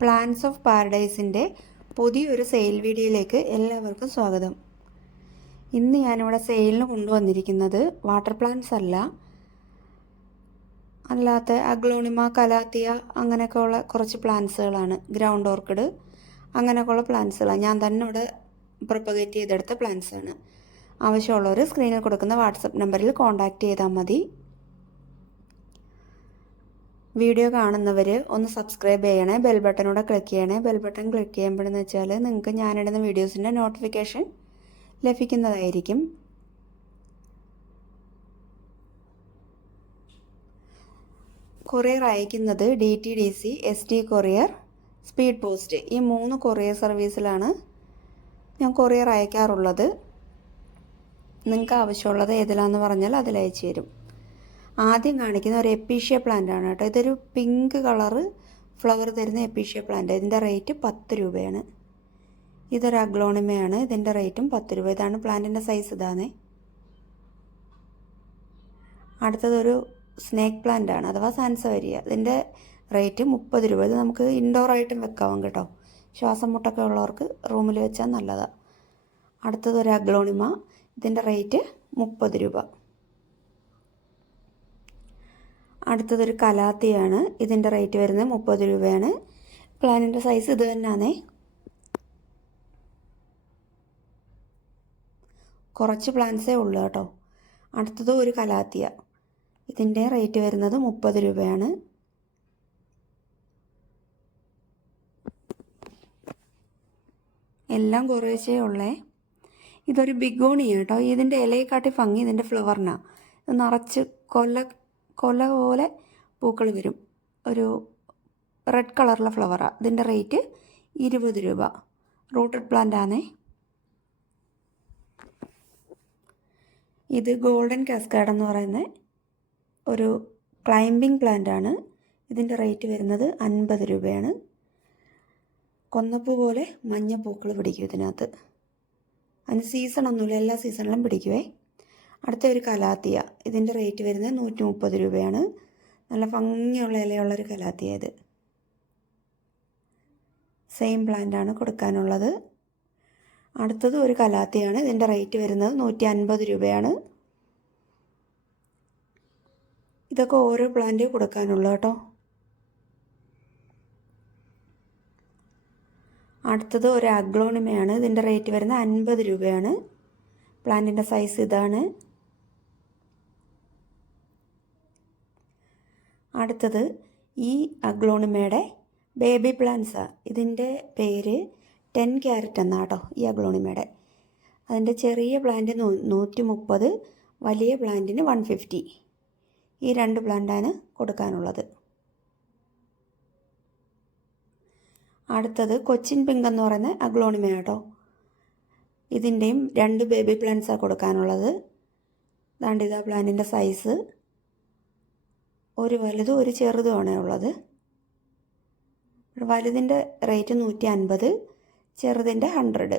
Plans of പാരഡൈസിന്റെ പുതിയൊരു sale വീഡിയോയിലേക്ക് എല്ലാവർക്കും സ്വാഗതം. ഇന്ന് ഞാനിവിടെ സെയിലിന് കൊണ്ടുവന്നിരിക്കുന്നത് വാട്ടർ പ്ലാന്റ്സ് അല്ല. അല്ലാത്ത അഗ്ലോണിമ കലാത്തിയ അങ്ങനെയൊക്കെയുള്ള കുറച്ച് പ്ലാന്റ്സുകളാണ് ഗ്രൗണ്ട് ഓർക്കിഡ് അങ്ങനെയൊക്കെയുള്ള പ്ലാന്റ്സുകളാണ് ഞാൻ തന്നെ ഇവിടെ പ്രൊപ്പഗേറ്റ് ചെയ്തെടുത്ത പ്ലാന്റ്സാണ് ആവശ്യമുള്ളവർ സ്ക്രീനിൽ കൊടുക്കുന്ന വാട്സപ്പ് നമ്പറിൽ കോൺടാക്റ്റ് ചെയ്താൽ മതി. വീഡിയോ കാണുന്നവർ ഒന്ന് സബ്സ്ക്രൈബ് ചെയ്യണേ ബെൽ ബട്ടനൂടെ ക്ലിക്ക് ചെയ്യണേ. ബെൽ ബട്ടൺ ക്ലിക്ക് ചെയ്യുമ്പോഴെന്ന് വെച്ചാൽ നിങ്ങൾക്ക് ഞാനിടുന്ന വീഡിയോസിന്റെ നോട്ടിഫിക്കേഷൻ ലഭിക്കുന്നതായിരിക്കും. കൊറിയർ അയക്കുന്നത് D T D C S T courier speed post ഈ മൂന്ന് കൊറിയർ സർവീസിലാണ് ഞാൻ കൊറിയർ അയക്കാറുള്ളത്. നിങ്ങൾക്ക് ആവശ്യമുള്ളത് ഏതിലാന്ന് പറഞ്ഞാൽ അതിൽ അയച്ചു തരും. ആദ്യം കാണിക്കുന്ന ഒരു എപ്പീഷ്യ പ്ലാന്റ് ആണ് കേട്ടോ. ഇതൊരു പിങ്ക് കളറ് ഫ്ലവർ തരുന്ന എപ്പീഷ്യ പ്ലാന്റ് ഇതിന്റെ റേറ്റ് പത്ത് രൂപയാണ്. ഇതൊരു അഗ്ലോണിമയാണ് ഇതിന്റെ റേറ്റും പത്ത് രൂപ. ഇതാണ് പ്ലാന്റിന്റെ സൈസ് ഇതാണേ. അടുത്തതൊരു സ്നേക്ക് പ്ലാന്റ് ആണ്. അഥവാ സാൻസവരിയ ഇതിന്റെ റേറ്റ് മുപ്പത് രൂപ. ഇത് നമുക്ക് ഇൻഡോർ ആയിട്ടും വെക്കാം കേട്ടോ. ശ്വാസം മുട്ടൊക്കെ ഉള്ളവർക്ക് റൂമിൽ വെച്ചാൽ നല്ലതാണ് അടുത്തതൊരു അഗ്ലോണിമ ഇതിന്റെ റേറ്റ് മുപ്പത് രൂപ. അടുത്തതൊരു കലാത്തിയാണ്. ഇതിന്റെ റേറ്റ് വരുന്നത് മുപ്പത് രൂപയാണ്. പ്ലാനിന്റെ സൈസ് ഇത് തന്നെയാണേ കുറച്ച് പ്ലാൻസേ ഉള്ളൂ കേട്ടോ. അടുത്തത് ഒരു കലാത്തിയ. ഇതിന്റെ റേറ്റ് വരുന്നത് മുപ്പത് രൂപയാണ്. എല്ലാം കുറേശ്ശേ ഉള്ളേ. ഇതൊരു ബിഗോണിയാണ് കേട്ടോ. ഇതിന്റെ ഇലയെക്കാട്ടി ഭംഗി ഇതിന്റെ ഫ്ലവറിനാണ് ഇത് നിറച്ച് കൊല കൊല പോലെ പൂക്കൾ വരും. ഒരു റെഡ് കളറുള്ള ഫ്ലവറാണ് ഇതിന്റെ റേറ്റ് ഇരുപത് രൂപ. റൂട്ടഡ് പ്ലാന്റ് ആണേ. ഇത് ഗോൾഡൻ കാസ്കാഡ് എന്ന് പറയുന്ന ഒരു ക്ലൈംബിംഗ് പ്ലാന്റ് ആണ്. ഇതിന്റെ റേറ്റ് വരുന്നത് അൻപത് രൂപയാണ്. കൊന്നപ്പൂ പോലെ മഞ്ഞ പൂക്കൾ പിടിക്കും ഇതിനകത്ത്. അതിന് സീസൺ ഒന്നുമില്ല. എല്ലാ സീസണിലും പിടിക്കുവേ. അടുത്ത ഒരു കലാത്തിയ. ഇതിന്റെ റേറ്റ് വരുന്നത് നൂറ്റി മുപ്പത് രൂപയാണ്. നല്ല ഭംഗിയുള്ള ഇലയുള്ളൊരു കലാത്തിയ ഇത്. സെയിം പ്ലാന്റാണ് കൊടുക്കാനുള്ളത്. അടുത്തത് ഒരു കലാത്തിയാണ്. ഇതിന്റെ റേറ്റ് വരുന്നത് നൂറ്റി അൻപത് രൂപയാണ്. ഇതൊക്കെ ഓരോ പ്ലാന്റ് കൊടുക്കാനുള്ളൂ കേട്ടോ. അടുത്തത് ഒരു അഗ്ലോണിമയാണ്. ഇതിന്റെ റേറ്റ് വരുന്നത് അൻപത് രൂപയാണ്. പ്ലാന്റിന്റെ സൈസ് ഇതാണ്. അടുത്തത് ഈ അഗ്ലോണിമയുടെ ബേബി പ്ലാന്റ്സാണ് ഇതിന്റെ പേര് ടെൻ ക്യാരറ്റ് എന്നാണ് കേട്ടോ ഈ അഗ്ലോണിമയുടെ. അതിന്റെ ചെറിയ പ്ലാന്റ് നൂ നൂറ്റി മുപ്പത് വലിയ പ്ലാന്റിന് വൺ ഫിഫ്റ്റി. ഈ രണ്ട് പ്ലാന്റാണ് കൊടുക്കാനുള്ളത്. അടുത്തത് കൊച്ചിൻ പിങ്ക് എന്ന് പറയുന്ന അഗ്ലോണിമ കേട്ടോ ഇതിന്റെയും രണ്ട് ബേബി പ്ലാന്റ്സാണ് കൊടുക്കാനുള്ളത്. ദാണ്ടിത പ്ലാന്റിന്റെ സൈസ് ഒരു വലുതും ഒരു ചെറുതുമാണ് ഉള്ളത്. വലുതിന്റെ റേറ്റ് നൂറ്റി അൻപത് ചെറുതിന്റെ ഹൺഡ്രഡ്.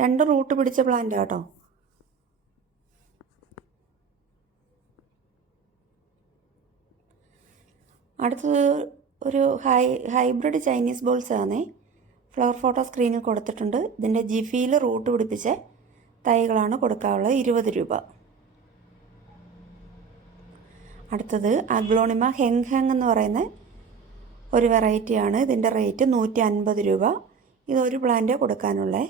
രണ്ട് റൂട്ട് പിടിച്ച പ്ലാന്റ് കേട്ടോ അടുത്തത് ഒരു ഹൈ ഹൈബ്രിഡ് ചൈനീസ് ബോൾസ് ആണ്. ഫ്ലവർ ഫോട്ടോ സ്ക്രീനിൽ കൊടുത്തിട്ടുണ്ട്. ഇതിന്റെ ജിഫിയിൽ റൂട്ട് പിടിപ്പിച്ച തൈകളാണ് കൊടുക്കാറുള്ളത് ഇരുപത് രൂപ. അടുത്തത് അഗ്ലോണിമ ഹെങ് ഹെങ് എന്ന് പറയുന്ന ഒരു വെറൈറ്റിയാണ് ഇതിന്റെ റേറ്റ് നൂറ്റി അൻപത് രൂപ ഇതൊരു പ്ലാന്റ് കൊടുക്കാനുള്ളേ.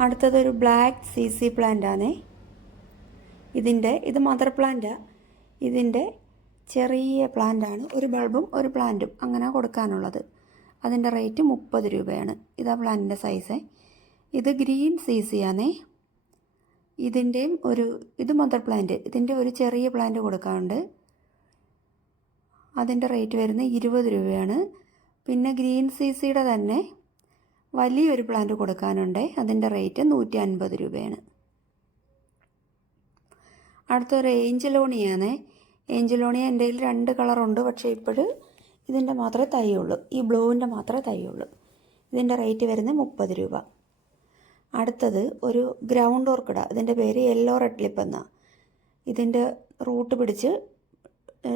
അടുത്തതൊരു ബ്ലാക്ക് സി സി പ്ലാന്റ് ആണേ. ഇതിന്റെ ഇത് മദർ പ്ലാന്റാണ് ഇതിന്റെ ചെറിയ പ്ലാന്റാണ് ഒരു ബൾബും ഒരു പ്ലാന്റും അങ്ങനെ കൊടുക്കാനുള്ളത്. അതിന്റെ റേറ്റ് മുപ്പത് രൂപയാണ്. ഇതാ പ്ലാന്റിന്റെ സൈസ് ഇത് ഗ്രീൻ സീസിയാണേ. ഇതിന്റെയും ഒരു ഇത് മദർ പ്ലാന്റ്. ഇതിന്റെ ഒരു ചെറിയ പ്ലാന്റ് കൊടുക്കാറുണ്ട് അതിന്റെ റേറ്റ് വരുന്നത് ഇരുപത് രൂപയാണ്. പിന്നെ ഗ്രീൻ സീസിയുടെ തന്നെ വലിയൊരു പ്ലാന്റ് കൊടുക്കാനുണ്ട്. അതിന്റെ റേറ്റ് നൂറ്റി അൻപത് രൂപയാണ് അടുത്തൊരു ഏഞ്ചലോണിയാണ്. ഏഞ്ചലോണിയ എന്റെ കയ്യിൽ രണ്ട് കളറുണ്ട്. പക്ഷേ ഇപ്പോൾ ഇതിന്റെ മാത്രമേ തൈയുള്ളൂ. ഈ ബ്ലൂവിന്റെ മാത്രമേ തൈയുള്ളൂ. ഇതിന്റെ റേറ്റ് വരുന്നത് മുപ്പത് രൂപ. അടുത്തത് ഒരു ഗ്രൗണ്ട് ഓർക്കിഡ. ഇതിന്റെ പേര് യെല്ലോ റെഡ് ലിപ്പ് എന്നാണ് ഇതിന്റെ റൂട്ട് പിടിച്ച്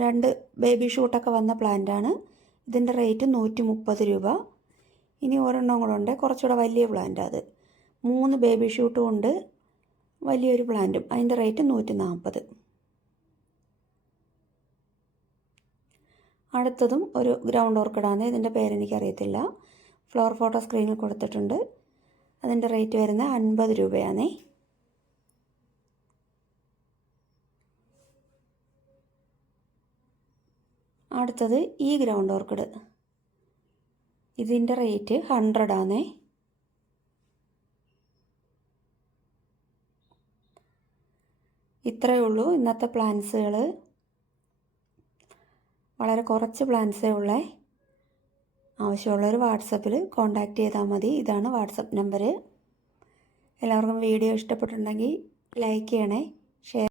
രണ്ട് ബേബി ഷൂട്ടൊക്കെ വന്ന പ്ലാന്റാണ്. ഇതിന്റെ റേറ്റ് നൂറ്റി മുപ്പത് രൂപ. ഇനി ഒരെണ്ണം കൂടെ ഉണ്ട്. കുറച്ചുകൂടെ വലിയ പ്ലാന്റ് അത്. മൂന്ന് ബേബി ഷൂട്ടും ഉണ്ട്. വലിയൊരു പ്ലാന്റും. അതിന്റെ റേറ്റ് നൂറ്റി നാൽപ്പത് അടുത്തതും ഒരു ഗ്രൗണ്ട് ഓർക്കിഡാണ്. ഇതിന്റെ പേരെനിക്കറിയത്തില്ല. ഫ്ലവർ ഫോട്ടോ സ്ക്രീനിൽ കൊടുത്തിട്ടുണ്ട്. അതിന്റെ റേറ്റ് വരുന്നത് അൻപത് രൂപയാണേ. അടുത്തത് ഈ ഗ്രൗണ്ട് ഓർക്കിഡ്. ഇതിന്റെ റേറ്റ് ഹൺഡ്രഡ് ആണേ ഇത്രയേ ഉള്ളൂ ഇന്നത്തെ പ്ലാന്റ്സുകൾ വളരെ കുറച്ച് പ്ലാന്റ്സേ ഉള്ളേ. ആവശ്യമുള്ളവർ വാട്സപ്പിൽ കോൺടാക്റ്റ് ചെയ്താൽ മതി. ഇതാണ് വാട്സപ്പ് നമ്പർ എല്ലാവർക്കും വീഡിയോ ഇഷ്ടപ്പെട്ടിട്ടുണ്ടെങ്കിൽ ലൈക്ക് ചെയ്യണേ. ഷെയർ